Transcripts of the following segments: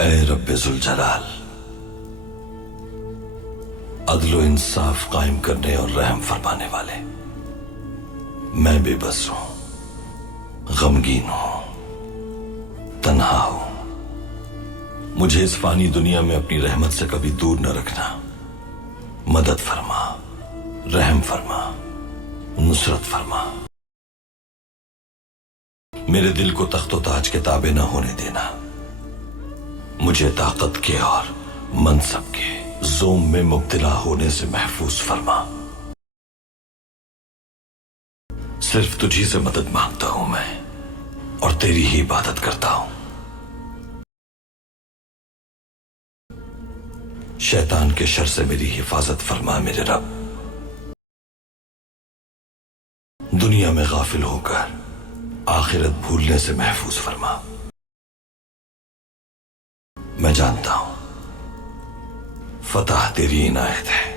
اے رب ذوالجلال، عدل و انصاف قائم کرنے اور رحم فرمانے والے، میں بے بس ہوں، غمگین ہوں، تنہا ہوں۔ مجھے اس فانی دنیا میں اپنی رحمت سے کبھی دور نہ رکھنا۔ مدد فرما، رحم فرما، نصرت فرما۔ میرے دل کو تخت و تاج کے تابع نہ ہونے دینا۔ مجھے طاقت کے اور منصب کے زوم میں مبتلا ہونے سے محفوظ فرما۔ صرف تجھی سے مدد مانگتا ہوں میں، اور تیری ہی عبادت کرتا ہوں۔ شیطان کے شر سے میری حفاظت فرما میرے رب۔ دنیا میں غافل ہو کر آخرت بھولنے سے محفوظ فرما۔ میں جانتا ہوں فتح تیری عنایت ہے۔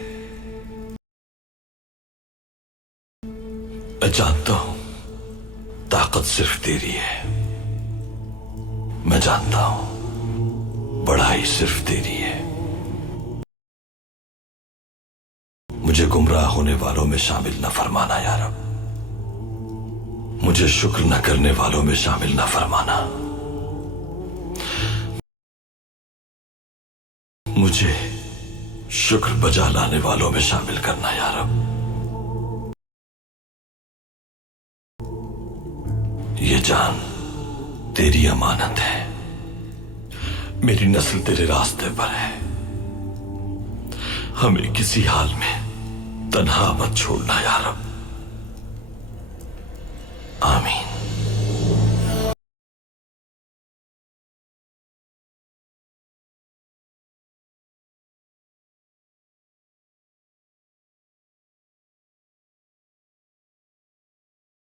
میں جانتا ہوں طاقت صرف تیری ہے۔ میں جانتا ہوں بڑائی صرف تیری ہے۔ مجھے گمراہ ہونے والوں میں شامل نہ فرمانا یا رب۔ مجھے شکر نہ کرنے والوں میں شامل نہ فرمانا۔ مجھے شکر بجا لانے والوں میں شامل کرنا یا رب۔ یہ جان تیری امانت ہے، میری نسل تیرے راستے پر ہے۔ ہمیں کسی حال میں تنہا مت چھوڑنا یا رب۔